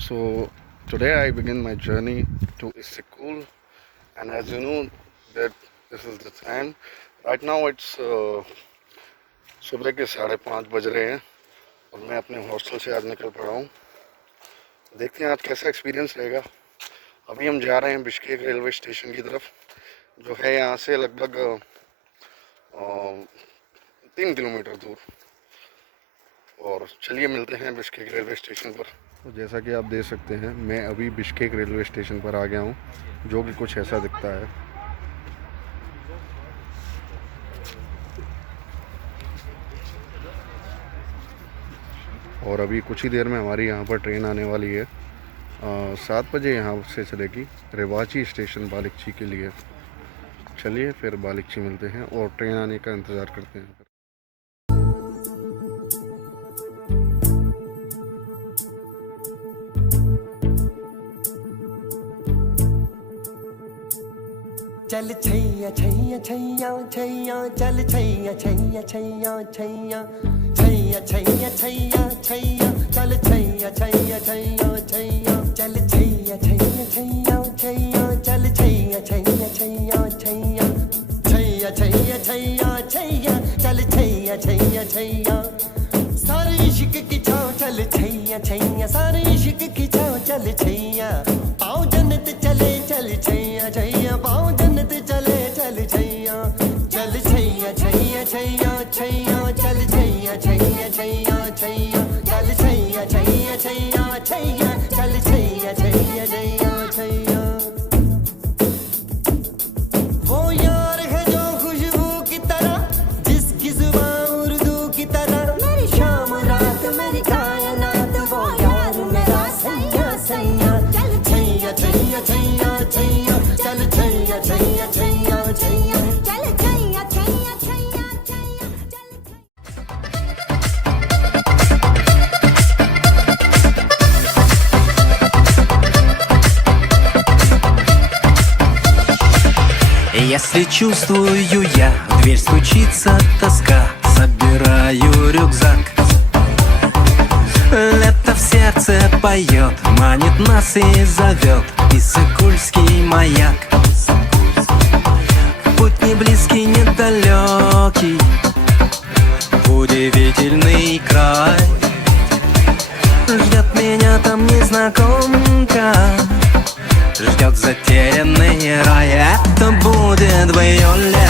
So today I begin my journey to Issyk-kule, and as you know that this is the time. Right now it's सुबह के 5:30 बज रहे हैं और मैं अपने हॉस्टल से आज निकल पड़ा हूँ। देखते हैं आज कैसा एक्सपीरियंस रहेगा। अभी हम जा रहे हैं बिश्केक रेलवे स्टेशन की तरफ, जो है यहाँ से लगभग 3 किलोमीटर दूर। और चलिए मिलते हैं बिश्केक रेलवे स्टेशन पर। तो जैसा कि आप देख सकते हैं, मैं अभी बिश्केक रेलवे स्टेशन पर आ गया हूँ, जो कि कुछ ऐसा दिखता है। और अभी कुछ ही देर में हमारी यहाँ पर ट्रेन आने वाली है। 7 बजे यहाँ से चलेगी रिबाची स्टेशन बालिकची के लिए। चलिए फिर बालिकची मिलते हैं और ट्रेन आने का इंतज़ार करते हैं। चल छैया छैया छैया छैया चल छैया छैया छैया छैया छैया छैया छैया छैया चल छैया छैया छैया छैया चल छैया छैया छैया छैया चल छैया छैया छैया छैया छैया छैया छैया छैया चल छैया छैया छैया सारे इश्क की छाँव चल छैया छैया सारे इश्क की छाँव चल छैया पाँव जन्नत चले चल छैया छैया पाँव जन्नत चले चल छैया चल छैया छैया छैया छैया चल छैया छैया छैया छैया चल छैया छैया छैया छैया चल छैया छैया छैया छैया वो यार है जो खुशबू की तरह जिसकी जुबां उर्दू की तरह मेरी शाम रात मेरी कायनात वो यार मेरा सैया सैया चल छैया छैया छैया छैया चल छैया छैया छैया छैया चल छैया छैया छैया छैया Если чувствую я, в дверь стучится тоска, собираю рюкзак. Лето в сердце поет, манит нас и зовет иссык-кульский маяк. Путь не близкий, не далекий, удивительный край. Ждет меня там незнакомка, ждет затерянный рай. Это будет в июле.